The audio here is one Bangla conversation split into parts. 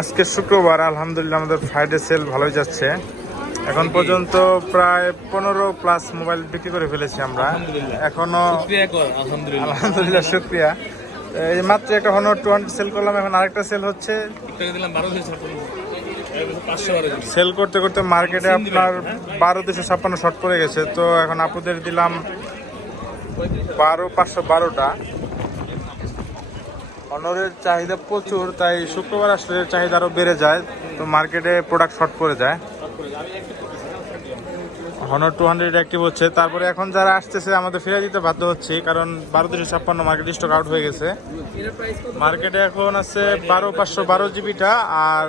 আজকে শুক্রবার আলহামদুলিল্লাহ আমাদের ফ্রাইডে সেল ভালোই যাচ্ছে। এখন পর্যন্ত প্রায় পনেরো প্লাস মোবাইল বিক্রি করে ফেলেছি আমরা। এখনও আলহামদুলিল্লাহ। শুক্রিয়া এই মাত্র একটা হনর টু হান্ড্রেড সেল করলাম এখন আরেকটা সেল হচ্ছে। সেল করতে করতে মার্কেটে আপনার বারো দুশো ছাপ্পান্ন শর্ট পড়ে গেছে। তো এখন আপুদের দিলাম বারো পাঁচশো বারোটা। অনরের চাহিদা প্রচুর, তাই শুক্রবার আসলে চাহিদা আরও বেড়ে যায়, তো মার্কেটে প্রোডাক্ট শর্ট পড়ে যায়। হনর টু হান্ড্রেড অ্যাক্টিভ হচ্ছে। তারপরে এখন যারা আসতেছে, আমাদের ফিরে দিতে বাধ্য হচ্ছে, কারণ বারো দুশো ছাপ্পান্ন মার্কেট স্টক আউট হয়ে গেছে। মার্কেটে এখন আছে বারো, পাঁচশো বারো জিবিটা আর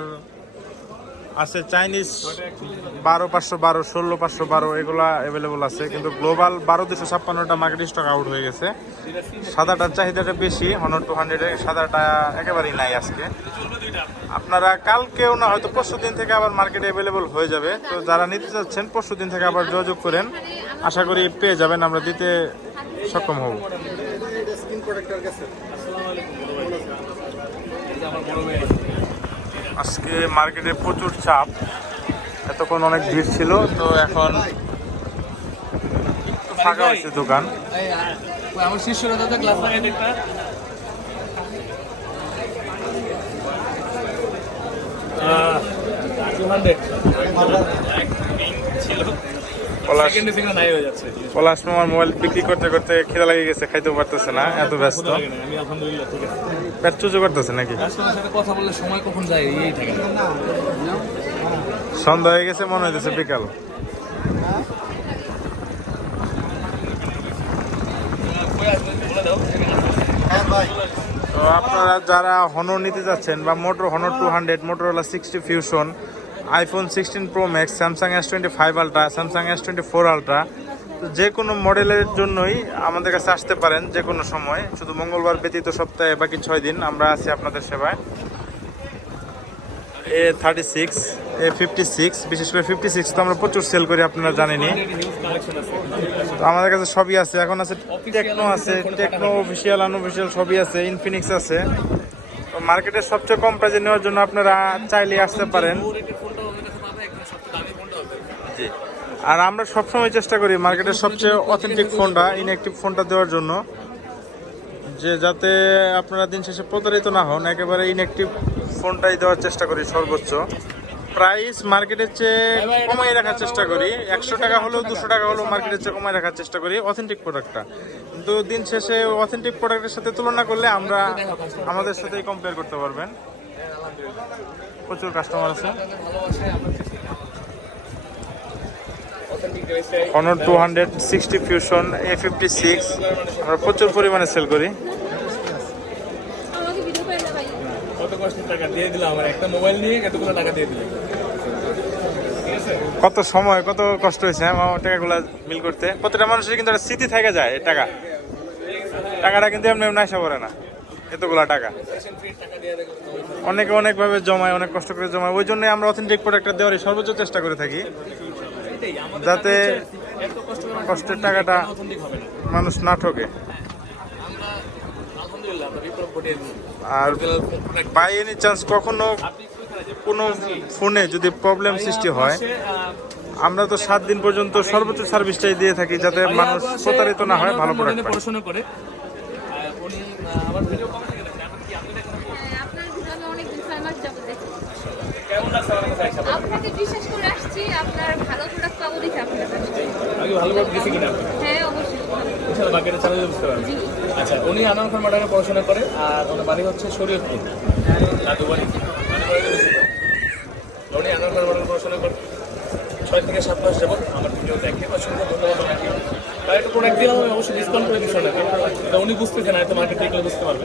আছে চাইনিজ বারো পাঁচশো বারো, ষোলো পাঁচশো বারো, এগুলা অ্যাভেলেবল আছে। কিন্তু গ্লোবাল বারো দুশো ছাপ্পান্নটা মার্কেট স্টক আউট হয়ে গেছে। সাদাটার চাহিদাটা বেশি হনর টু হান্ড্রেডে সাদাটা একেবারেই নাই আজকে। আপনারা কালকেও না, হয়তো পরশু দিন থেকে আবার মার্কেটে অ্যাভেলেবল হয়ে যাবে। তো যারা নিতে চাচ্ছেন, পরশু দিন থেকে আবার যোগাযোগ করেন। আশা করি পেয়ে যাবেন, আমরা দিতে সক্ষম হব। আজকে মার্কেটে প্রচুর চাপ। এতক্ষণ অনেক ভিড় ছিল তো এখন ফাঁকা হয়েছে দোকান। ছিল। পলাশ মামার মোবাইল বিক্রি করতে করতে খিদা লেগে গেছে খাইতেও পারতেছে না এত ব্যস্ত। পেট চুচো করতেছে নাকি? কথা বললে সময় কখন যায় এই থাকে সন্ধ্যা হয়ে গেছে মনে হইতেছে বিকাল। তো আপনারা যারা হনর নিতে যাচ্ছেন বা motor Honor two hundred Motorola sixty fusion iPhone sixteen pro max Samsung S twenty five ultra Samsung S twenty four ultra তো যে কোনো মডেলের জন্যই আমাদের কাছে আসতে পারেন যে কোনো সময়। শুধু মঙ্গলবার ব্যতীত সপ্তাহে বাকি ছয় দিন আমরা আছি আপনাদের সেবায়। A thirty six A fifty six বিশেষ করে ফিফটি সিক্স তো আমরা প্রচুর সেল করি আপনারা আছে তো আমাদের কাছে সবই আছে। এখন আছে টেকনো আছে টেকনো অফিসিয়াল আনঅফিসিয়াল সবই আছে ইনফিনিক্স আছে। তো মার্কেটের সবচেয়ে কম প্রাইজে নেওয়ার জন্য আপনারা চাইলে আসতে পারেন। আর আমরা সবসময় চেষ্টা করি মার্কেটের সবচেয়ে অথেন্টিক ফোনটা ইনঅ্যাক্টিভ ফোনটা দেওয়ার জন্য। যে যাতে আপনারা দিন শেষে প্রতারিত না হন, একেবারে ইনঅ্যাক্টিভ ফোনটাই দেওয়ার চেষ্টা করি সর্বোচ্চ। প্রাইস মার্কেটের চেয়ে কমাই রাখার চেষ্টা করি। একশো টাকা হলেও দুশো টাকা হলেও মার্কেটের চেয়ে কমাই রাখার চেষ্টা করি অথেন্টিক প্রোডাক্টটা কিন্তু দিন শেষে অথেন্টিক প্রোডাক্টের সাথে তুলনা করলে আমরা আমাদের সাথেই কম্পেয়ার করতে পারবেন। প্রচুর কাস্টমার আছে ভালোবাসে আমরা অথেন্টিক ড্রেসে Honor two hundred sixty fusion A fifty six আমরা প্রচুর পরিমাণে সেল করি। কত কষ্ট টাকা দিয়ে দিলাম আমার? একটা মোবাইল নিয়ে কতগুলো টাকা দিয়ে দিলাম। ঠিক আছে কত সময় কত কষ্ট হয়েছে হ্যাঁ মামা টাকাগুলো মিল করতে? প্রতিটা মানুষের কিন্তু একটা স্মৃতি থেকে যায় এই টাকা। টাকাটা কিন্তু এমনি এমনি আসা পড়ে না এতগুলা টাকা। অনেকে অনেকভাবে জমায় অনেক কষ্ট করে জমায়। ওই জন্যই আমরা অথেন্টিক প্রোডাক্টটা দেওয়ারই সর্বোচ্চ চেষ্টা করে থাকি। যাতে কষ্টের টাকাটা মানুষ না ঠকে। আর বাই এনি চান্স কখনো কোনো ফোনে যদি প্রবলেম সৃষ্টি হয় আমরা তো সাত দিন পর্যন্ত সর্বোচ্চ সার্ভিসটাই দিয়ে থাকি যাতে মানুষ প্রতারিত না হয় ভালো প্রোডাক্ট পড়াশোনা করে আহ, উনি আহ, আমার ভিডিও কবে থেকে দেখেন এখন কি আপনি দেখেন হ্যাঁ, আপনার ভিডিও আমি অনেকদিন ছয় মাস যাবত দেখি কেমন লাগছে আমার কাছে একসাথে আপনাকে বিশ্বাস করে আসছি আপনার ভালো প্রোডাক্ট পাবো দেখে আপনার কাছে। আসছি। আমি ভালোভাবে গেছি কিনা? হ্যাঁ অবশ্যই। ইনশাল্লাহ বাকিটা চালিয়ে বুঝতে পারবেন। আচ্ছা উনি আনারফার মার্ডারে পড়াশোনা করে আর ওনার বাড়ি হচ্ছে শরীয়তপুর দাদু বাড়ি দাদু বাড়িতে বেশি করে। তো উনি আনারফার মার্ডারে পড়াশোনা করে ছয় থেকে সাত মাস যাবত আমার ভিডিও দেখে অসংখ্য ধন্যবাদ ওনাকে তার একটু প্রোডাক্ট দিলাম আমি অবশ্যই ডিসকাউন্ট করে দিচ্ছি ওনাকে উনি বুঝতেছেন হয়তো মার্কেট দেখলে বুঝতে পারবে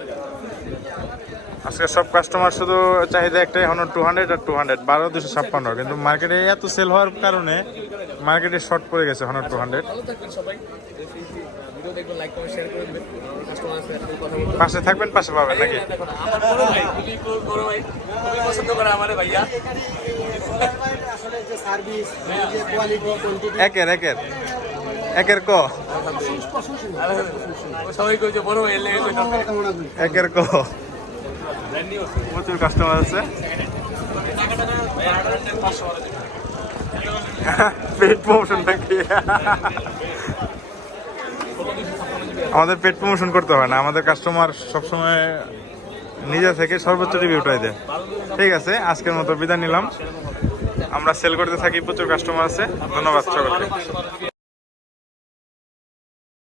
আজকে সব কাস্টমার শুধু চাহিদা একটাই হলো টু হান্ড্রেড আর টু হান্ড্রেড বারো দুশো ছাপ্পান্ন। কিন্তু মার্কেটে এত সেল হওয়ার কারণে মার্কেটে শর্ট পড়ে গেছে হলো টু হান্ড্রেড পাশে থাকবেন পাশে পাবেন নাকি? দেখো না, আমার বড় ভাই খুবই বড় ভাই খুবই পছন্দ করে আমারে ভাইয়া। আসলে যে সার্ভিস যে কোয়ালিটি কোয়ান্টিটি একের একের একের ক একের ক? প্রচুর কাস্টমার আছে। পেট আমাদের পেট প্রমোশন করতে হয় না। আমাদের কাস্টমার সবসময় নিজে থেকে সর্বোচ্চ রিভিউটাই দেয়। ঠিক আছে, আজকের মতো বিদায় নিলাম। আমরা সেল করতে থাকি, প্রচুর কাস্টমার আছে। ধন্যবাদ সকলকে।